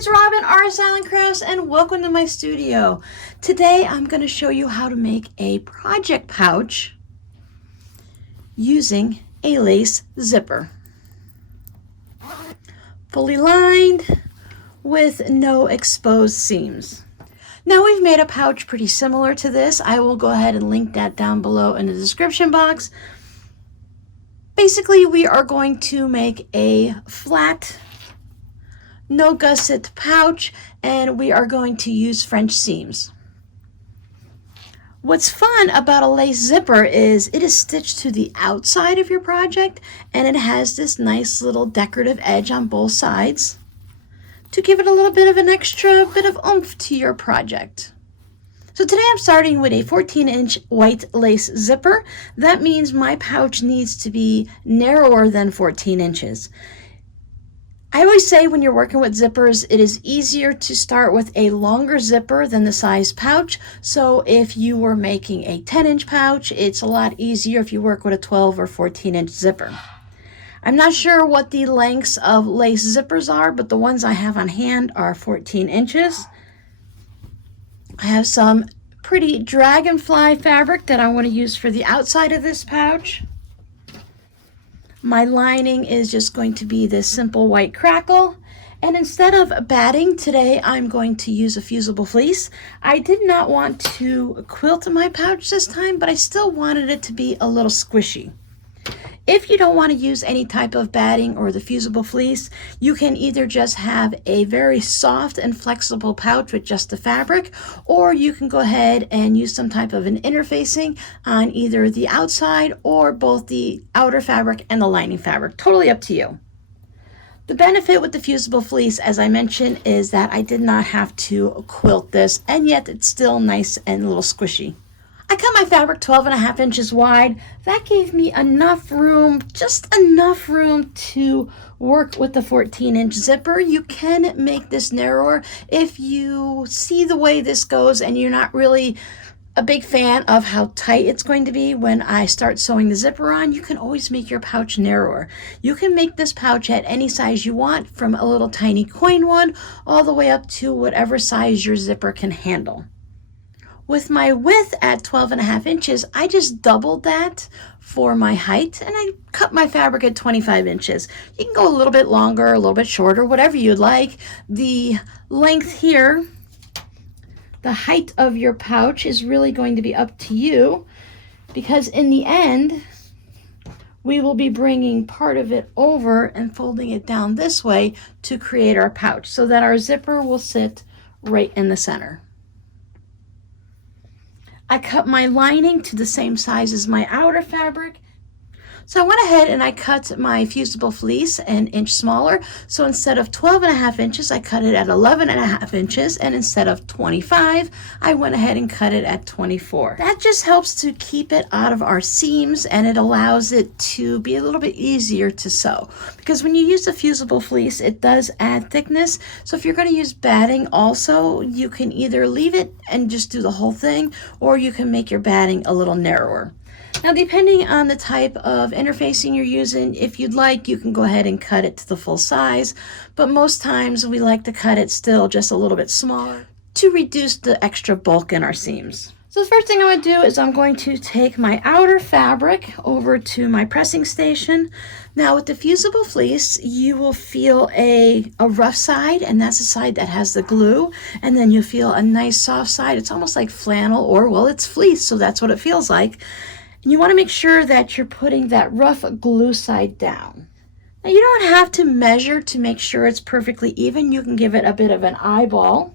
it's Robin, Artist Island Crafts, and welcome to my studio. Today I'm going to show you how to make a project pouch using a lace zipper. Fully lined with no exposed seams. Now we've made a pouch pretty similar to this. I will go ahead and link that down below in the description box. Basically, we are going to make a flat, no gusset pouch, and we are going to use French seams. What's fun about a lace zipper is it is stitched to the outside of your project, and it has this nice little decorative edge on both sides to give it a little bit of an extra bit of oomph to your project. So today I'm starting with a 14-inch white lace zipper. That means my pouch needs to be narrower than 14 inches. I always say when you're working with zippers, it is easier to start with a longer zipper than the size pouch. So if you were making a 10-inch pouch, it's a lot easier if you work with a 12 or 14-inch zipper. I'm not sure what the lengths of lace zippers are, but the ones I have on hand are 14 inches. I have some pretty dragonfly fabric that I want to use for the outside of this pouch. My lining is just going to be this simple white crackle. And instead of batting, today I'm going to use a fusible fleece. I did not want to quilt my pouch this time, but I still wanted it to be a little squishy. If you don't want to use any type of batting or the fusible fleece, you can either just have a very soft and flexible pouch with just the fabric, or you can go ahead and use some type of an interfacing on either the outside or both the outer fabric and the lining fabric. Totally up to you. The benefit with the fusible fleece, as I mentioned, is that I did not have to quilt this, and yet it's still nice and a little squishy. I cut my fabric 12.5 inches wide. That gave me enough room, just enough room to work with the 14-inch zipper. You can make this narrower if you see the way this goes and you're not really a big fan of how tight it's going to be when I start sewing the zipper on. You can always make your pouch narrower. You can make this pouch at any size you want, from a little tiny coin one all the way up to whatever size your zipper can handle. With my width at 12.5 inches, I just doubled that for my height, and I cut my fabric at 25 inches. You can go a little bit longer, a little bit shorter, whatever you'd like. The length here, the height of your pouch, is really going to be up to you, because in the end, we will be bringing part of it over and folding it down this way to create our pouch so that our zipper will sit right in the center. I cut my lining to the same size as my outer fabric. So I went ahead and I cut my fusible fleece an inch smaller. So instead of 12.5 inches, I cut it at 11.5 inches. And instead of 25, I went ahead and cut it at 24. That just helps to keep it out of our seams, and it allows it to be a little bit easier to sew. Because when you use the fusible fleece, it does add thickness. So if you're going to use batting also, you can either leave it and just do the whole thing, or you can make your batting a little narrower. Now, depending on the type of interfacing you're using, if you'd like, you can go ahead and cut it to the full size, but most times we like to cut it still just a little bit smaller to reduce the extra bulk in our seams. So the first thing I'm going to do is I'm going to take my outer fabric over to my pressing station. Now with the fusible fleece, you will feel a rough side, and that's the side that has the glue, and then you'll feel a nice soft side. It's almost like flannel, or well, it's fleece, so that's what it feels like. And you want to make sure that you're putting that rough glue side down. Now you don't have to measure to make sure it's perfectly even. You can give it a bit of an eyeball.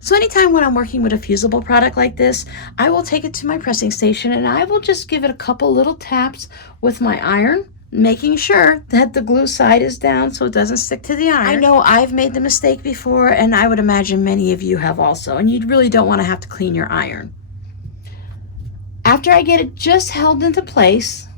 So anytime when I'm working with a fusible product like this, I will take it to my pressing station and I will just give it a couple little taps with my iron, making sure that the glue side is down so it doesn't stick to the iron. I know I've made the mistake before, and I would imagine many of you have also, and you really don't want to have to clean your iron. After I get it just held into place,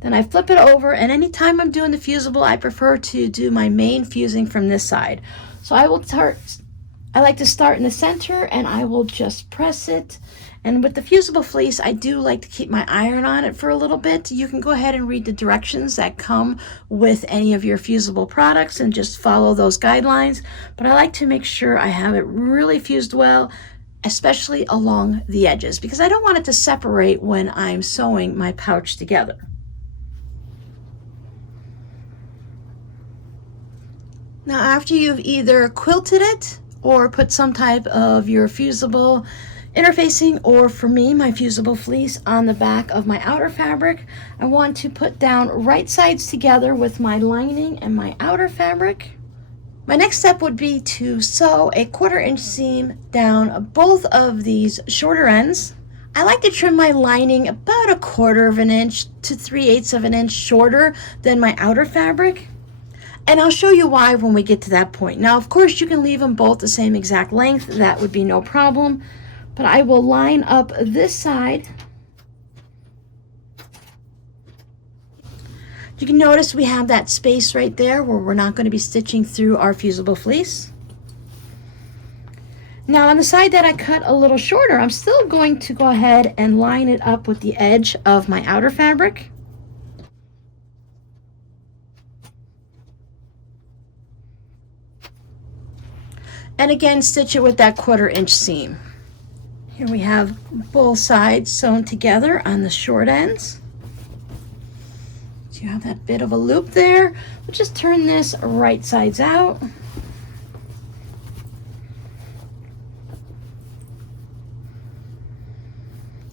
then I flip it over, and anytime I'm doing the fusible, I prefer to do my main fusing from this side. So I like to start in the center, and I will just press it And with the fusible fleece, I do like to keep my iron on it for a little bit. You can go ahead and read the directions that come with any of your fusible products and just follow those guidelines. But I like to make sure I have it really fused well, especially along the edges, because I don't want it to separate when I'm sewing my pouch together. Now, after you've either quilted it or put some type of your fusible interfacing, or for me, my fusible fleece on the back of my outer fabric, I want to put down right sides together with my lining and my outer fabric. My next step would be to sew a 1/4 inch seam down both of these shorter ends. I like to trim my lining about 1/4 of an inch to 3/8 of an inch shorter than my outer fabric. And I'll show you why when we get to that point. Now, of course, you can leave them both the same exact length. That would be no problem. But I will line up this side. You can notice we have that space right there where we're not going to be stitching through our fusible fleece. Now on the side that I cut a little shorter, I'm still going to go ahead and line it up with the edge of my outer fabric. And again, stitch it with that 1/4 inch seam. Here we have both sides sewn together on the short ends. So you have that bit of a loop there. We'll just turn this right sides out.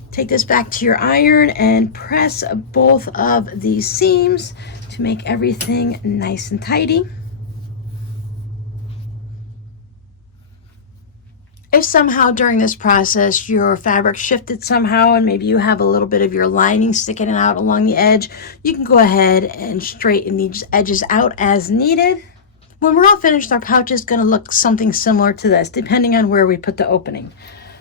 Take this back to your iron and press both of these seams to make everything nice and tidy. If somehow during this process your fabric shifted somehow and maybe you have a little bit of your lining sticking out along the edge, you can go ahead and straighten these edges out as needed. When we're all finished, our pouch is going to look something similar to this, depending on where we put the opening.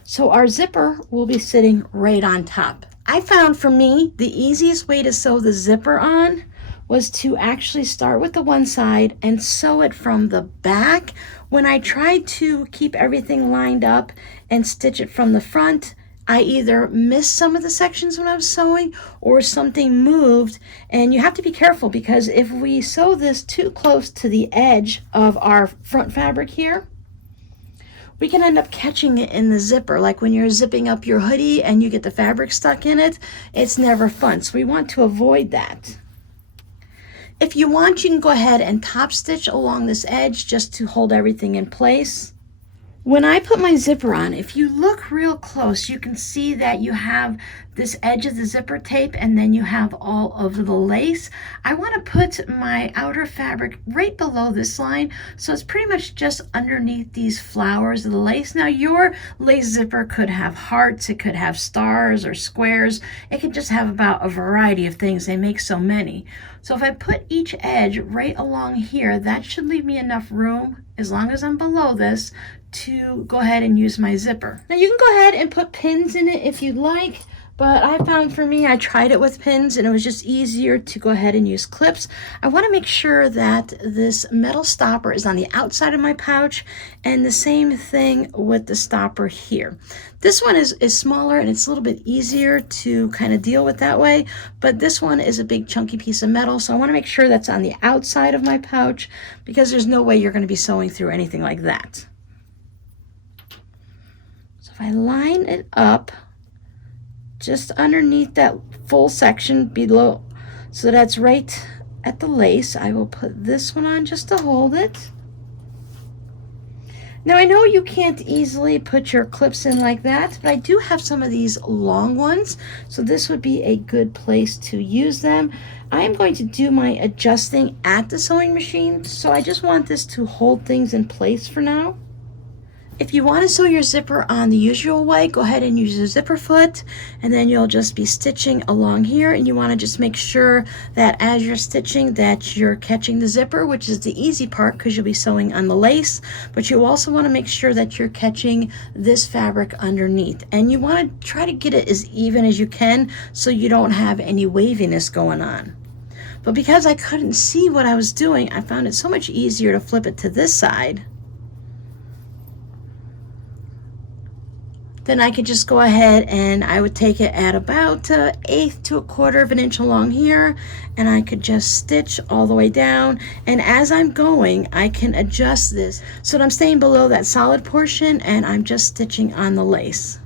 So our zipper will be sitting right on top. I found for me, the easiest way to sew the zipper on was to actually start with the one side and sew it from the back. When I tried to keep everything lined up and stitch it from the front, I either missed some of the sections when I was sewing or something moved. And you have to be careful, because if we sew this too close to the edge of our front fabric here, we can end up catching it in the zipper. Like when you're zipping up your hoodie and you get the fabric stuck in it, it's never fun. So we want to avoid that. If you want, you can go ahead and top stitch along this edge just to hold everything in place. When I put my zipper on, if you look real close, you can see that you have this edge of the zipper tape and then you have all of the lace. I want to put my outer fabric right below this line, so it's pretty much just underneath these flowers of the lace. Now your lace zipper could have hearts, it could have stars or squares, it could just have about a variety of things. They make so many. So if I put each edge right along here, that should leave me enough room, as long as I'm below this, to go ahead and use my zipper. Now you can go ahead and put pins in it if you'd like, but I found for me, I tried it with pins and it was just easier to go ahead and use clips. I want to make sure that this metal stopper is on the outside of my pouch, and the same thing with the stopper here. This one is smaller and it's a little bit easier to kind of deal with that way, but this one is a big chunky piece of metal, so I want to make sure that's on the outside of my pouch, because there's no way you're going to be sewing through anything like that. So if I line it up just underneath that full section below, so that's right at the lace, I will put this one on just to hold it. Now I know you can't easily put your clips in like that, but I do have some of these long ones, so this would be a good place to use them. I am going to do my adjusting at the sewing machine, so I just want this to hold things in place for now. If you want to sew your zipper on the usual way, go ahead and use your zipper foot, and then you'll just be stitching along here, and you want to just make sure that as you're stitching that you're catching the zipper, which is the easy part because you'll be sewing on the lace, but you also want to make sure that you're catching this fabric underneath, and you want to try to get it as even as you can so you don't have any waviness going on. But because I couldn't see what I was doing, I found it so much easier to flip it to this side. then I could just go ahead and I would take it at about 1/8 to 1/4 of an inch along here, and I could just stitch all the way down. And as I'm going, I can adjust this so that I'm staying below that solid portion and I'm just stitching on the lace.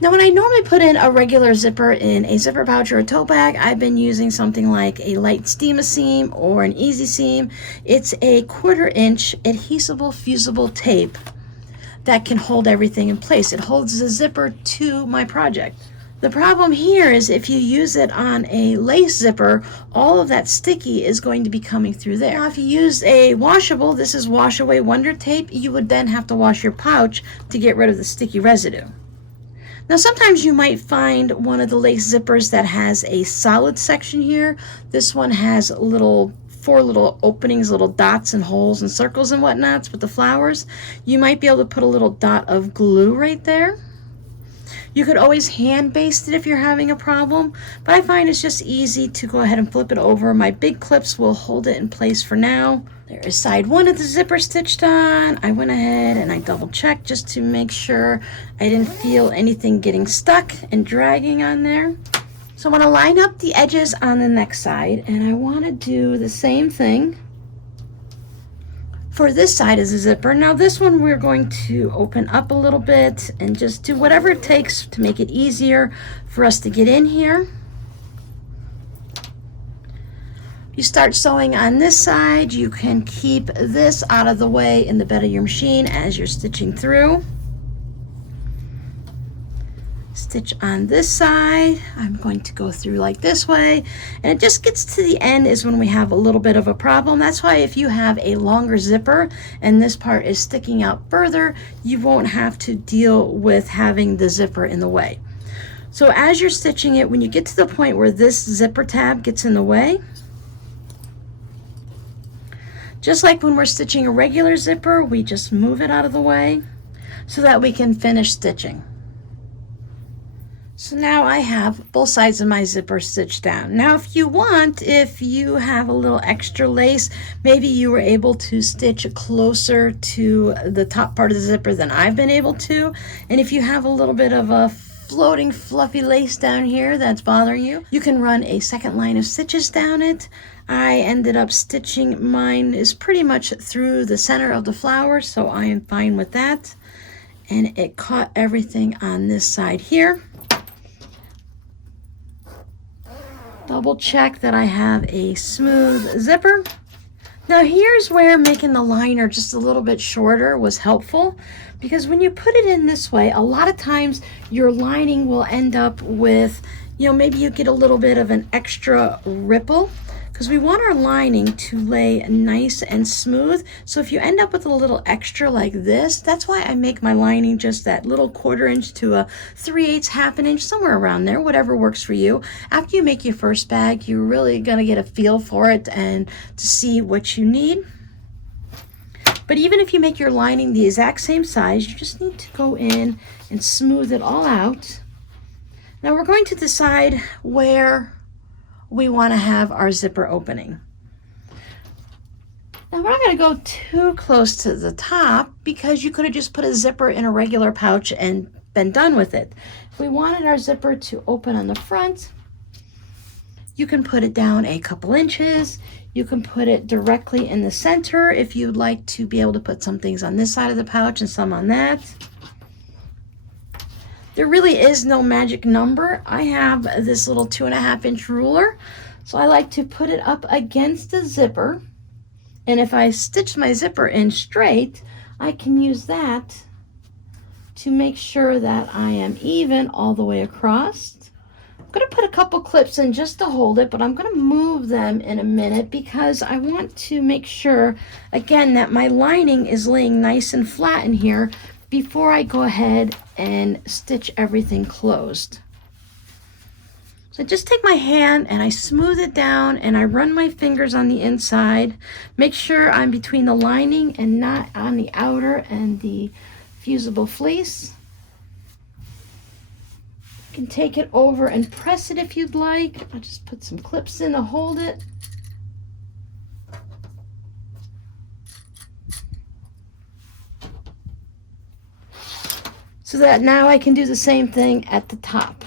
Now, when I normally put in a regular zipper in a zipper pouch or a tote bag, I've been using something like a light Steam-A-Seam or an Easy Seam. It's a 1/4 inch adhesible fusible tape that can hold everything in place. It holds the zipper to my project. The problem here is if you use it on a lace zipper, all of that sticky is going to be coming through there. Now, if you use a washable, this is Wash Away Wonder Tape, you would then have to wash your pouch to get rid of the sticky residue. Now, sometimes you might find one of the lace zippers that has a solid section here. This one has four little openings, little dots and holes and circles and whatnots with the flowers. You might be able to put a little dot of glue right there. You could always hand baste it if you're having a problem, but I find it's just easy to go ahead and flip it over. My big clips will hold it in place for now. There is side one of the zipper stitched on. I went ahead and I double checked just to make sure I didn't feel anything getting stuck and dragging on there. So I'm going to line up the edges on the next side, and I want to do the same thing for this side of the zipper. Now this one we're going to open up a little bit and just do whatever it takes to make it easier for us to get in here. You start sewing on this side, you can keep this out of the way in the bed of your machine as you're stitching through. Stitch on this side. I'm going to go through like this way, and it just gets to the end is when we have a little bit of a problem. That's why if you have a longer zipper and this part is sticking out further, you won't have to deal with having the zipper in the way. So as you're stitching it, when you get to the point where this zipper tab gets in the way, just like when we're stitching a regular zipper, we just move it out of the way so that we can finish stitching. So now I have both sides of my zipper stitched down. Now if you want, if you have a little extra lace, maybe you were able to stitch closer to the top part of the zipper than I've been able to. And if you have a little bit of a floating fluffy lace down here that's bothering you, you can run a second line of stitches down it. I ended up stitching, mine is pretty much through the center of the flower, so I am fine with that. And it caught everything on this side here. Double check that I have a smooth zipper. Now here's where making the liner just a little bit shorter was helpful, because when you put it in this way, a lot of times your lining will end up with, maybe you get a little bit of an extra ripple, because we want our lining to lay nice and smooth. So if you end up with a little extra like this, that's why I make my lining just that little 1/4 inch to a 3/8, half an inch, somewhere around there, whatever works for you. After you make your first bag, you're really gonna get a feel for it and to see what you need. But even if you make your lining the exact same size, you just need to go in and smooth it all out. Now we're going to decide where we want to have our zipper opening. Now we're not going to go too close to the top, because you could have just put a zipper in a regular pouch and been done with it. If we wanted our zipper to open on the front, you can put it down a couple inches. You can put it directly in the center if you'd like to be able to put some things on this side of the pouch and some on that. There really is no magic number. I have this little 2.5 inch ruler, so I like to put it up against the zipper, and if I stitch my zipper in straight, I can use that to make sure that I am even all the way across. I'm going to put a couple clips in just to hold it, but I'm going to move them in a minute because I want to make sure, again, that my lining is laying nice and flat in here before I go ahead and stitch everything closed. So I just take my hand and I smooth it down and I run my fingers on the inside. Make sure I'm between the lining and not on the outer and the fusible fleece. You can take it over and press it if you'd like. I'll just put some clips in to hold it. so that now I can do the same thing at the top.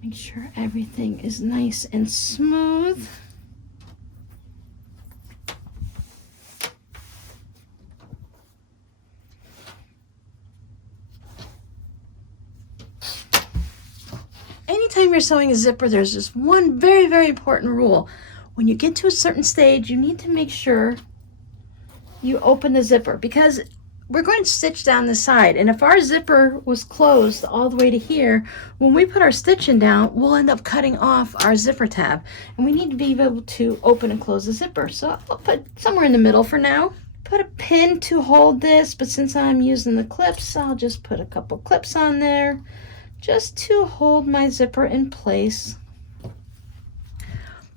Make sure everything is nice and smooth. Anytime you're sewing a zipper, there's just one very, very important rule. When you get to a certain stage, you need to make sure you open the zipper, because we're going to stitch down the side. And if our zipper was closed all the way to here, when we put our stitching down, we'll end up cutting off our zipper tab. And we need to be able to open and close the zipper. So I'll put somewhere in the middle for now. Put a pin to hold this, but since I'm using the clips, I'll just put a couple clips on there, just to hold my zipper in place.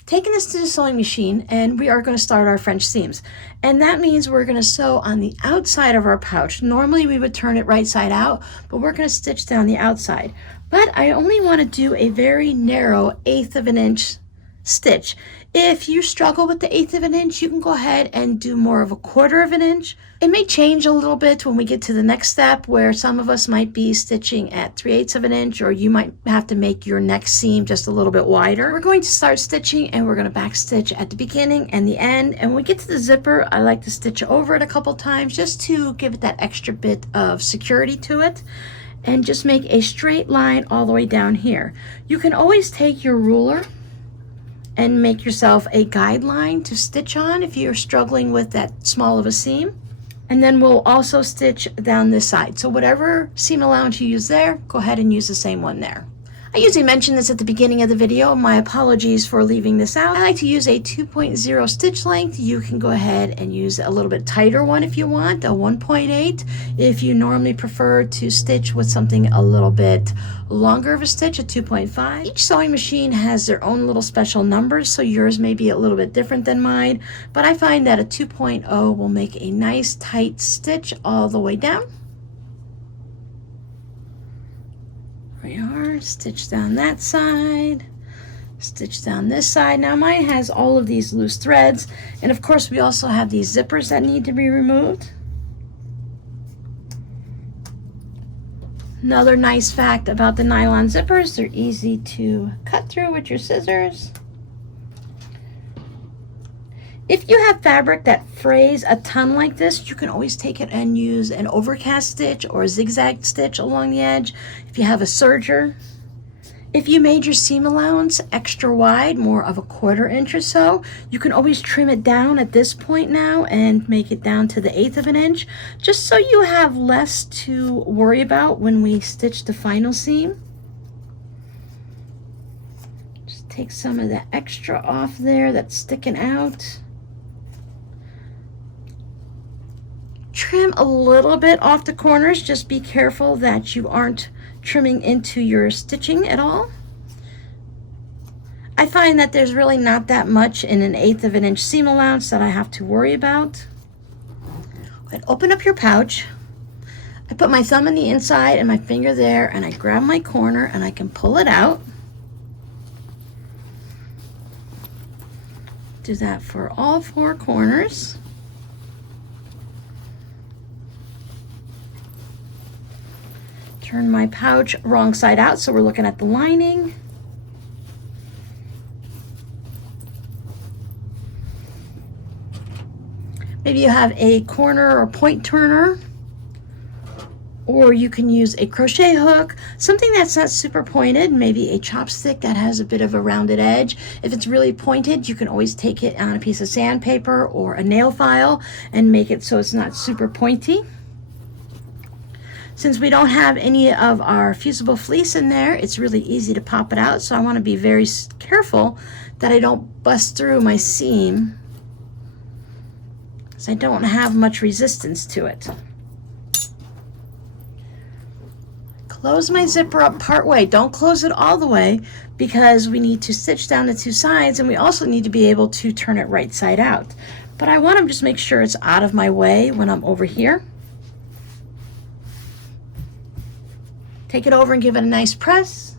Taking this to the sewing machine, and we are going to start our French seams. And that means we're going to sew on the outside of our pouch. Normally we would turn it right side out, but we're going to stitch down the outside. But I only want to do a very narrow 1/8 of an inch stitch. If you struggle with the 1/8 of an inch, you can go ahead and do more of a 1/4 of an inch. It may change a little bit when we get to the next step, where some of us might be stitching at 3/8 of an inch, or you might have to make your next seam just a little bit wider. We're going to start stitching, and we're going to back stitch at the beginning and the end. And when we get to the zipper, I like to stitch over it a couple times just to give it that extra bit of security to it. And just make a straight line all the way down here. You can always take your ruler and make yourself a guideline to stitch on if you're struggling with that small of a seam. And then we'll also stitch down this side. So whatever seam allowance you use there, go ahead and use the same one there. I usually mention this at the beginning of the video. My apologies for leaving this out. I like to use a 2.0 stitch length. You can go ahead and use a little bit tighter one if you want, a 1.8. If you normally prefer to stitch with something a little bit longer of a stitch, a 2.5. Each sewing machine has their own little special numbers, so yours may be a little bit different than mine, but I find that a 2.0 will make a nice tight stitch all the way down. We are, stitch down that side, stitch down this side. Now mine has all of these loose threads, and of course we also have these zippers that need to be removed. Another nice fact about the nylon zippers, they're easy to cut through with your scissors. If you have fabric that frays a ton like this, you can always take it and use an overcast stitch or a zigzag stitch along the edge. If you have a serger, if you made your seam allowance extra wide, more of a 1/4 inch or so, you can always trim it down at this point now and make it down to the 1/8 of an inch, just so you have less to worry about when we stitch the final seam. Just take some of the extra off there that's sticking out. Trim a little bit off the corners. Just be careful that you aren't trimming into your stitching at all. I find that there's really not that much in an 1/8 of an inch seam allowance that I have to worry about. Go ahead, open up your pouch. I put my thumb on the inside and my finger there, and I grab my corner and I can pull it out. Do that for all 4 corners. Turn my pouch wrong side out, so we're looking at the lining. Maybe you have a corner or point turner, or you can use a crochet hook, something that's not super pointed, maybe a chopstick that has a bit of a rounded edge. If it's really pointed, you can always take it on a piece of sandpaper or a nail file and make it so it's not super pointy. Since we don't have any of our fusible fleece in there, it's really easy to pop it out, so I want to be very careful that I don't bust through my seam, because I don't have much resistance to it. Close my zipper up part way. Don't close it all the way, because we need to stitch down the 2 sides, and we also need to be able to turn it right side out. But I want to just make sure it's out of my way when I'm over here. Take it over and give it a nice press.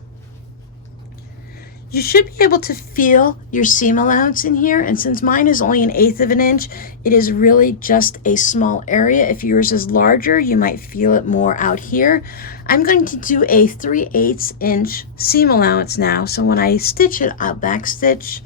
You should be able to feel your seam allowance in here, and since mine is only 1/8 of an inch, it is really just a small area. If yours is larger, you might feel it more out here. I'm going to do a 3/8 inch seam allowance now, so when I stitch it, I'll back stitch,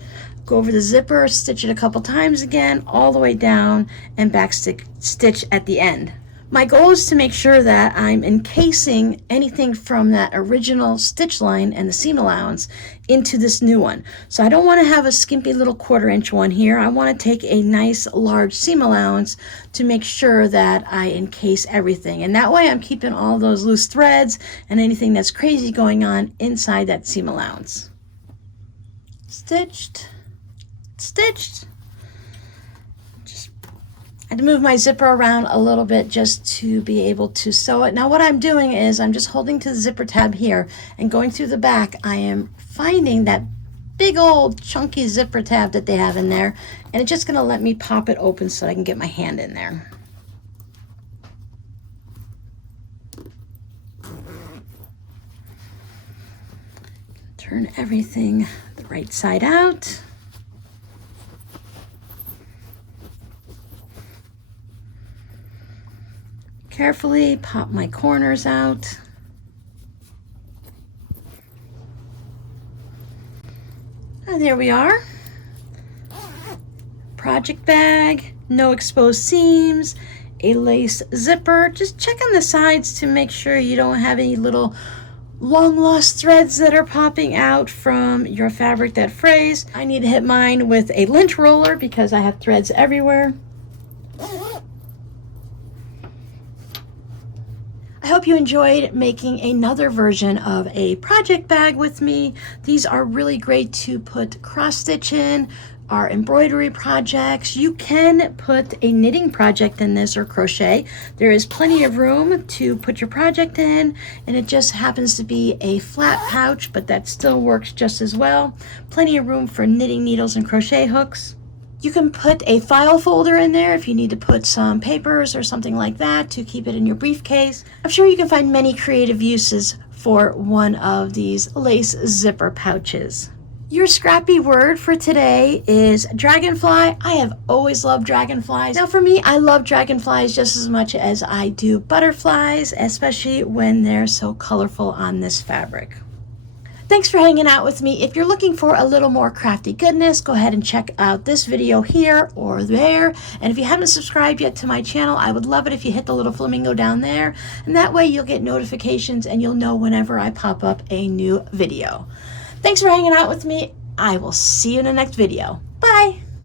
go over the zipper, stitch it a couple times again, all the way down, and back stitch at the end. My goal is to make sure that I'm encasing anything from that original stitch line and the seam allowance into this new one. So I don't want to have a skimpy little 1/4 inch one here. I want to take a nice large seam allowance to make sure that I encase everything. And that way I'm keeping all those loose threads and anything that's crazy going on inside that seam allowance. Stitched, stitched. I had to move my zipper around a little bit just to be able to sew it. Now what I'm doing is I'm just holding to the zipper tab here and going through the back. I am finding that big old chunky zipper tab that they have in there, and it's just going to let me pop it open so I can get my hand in there. Turn everything the right side out. Carefully pop my corners out. And there we are. Project bag, no exposed seams, a lace zipper. Just check on the sides to make sure you don't have any little long lost threads that are popping out from your fabric that frays. I need to hit mine with a lint roller because I have threads everywhere. I hope you enjoyed making another version of a project bag with me. These are really great to put cross stitch in, our embroidery projects. You can put a knitting project in this or crochet. There is plenty of room to put your project in, and it just happens to be a flat pouch, but that still works just as well. Plenty of room for knitting needles and crochet hooks. You can put a file folder in there if you need to put some papers or something like that to keep it in your briefcase. I'm sure you can find many creative uses for one of these lace zipper pouches. Your scrappy word for today is dragonfly. I have always loved dragonflies. Now for me, I love dragonflies just as much as I do butterflies, especially when they're so colorful on this fabric. Thanks for hanging out with me. If you're looking for a little more crafty goodness, go ahead and check out this video here or there. And if you haven't subscribed yet to my channel, I would love it if you hit the little flamingo down there. And that way you'll get notifications and you'll know whenever I pop up a new video. Thanks for hanging out with me. I will see you in the next video. Bye.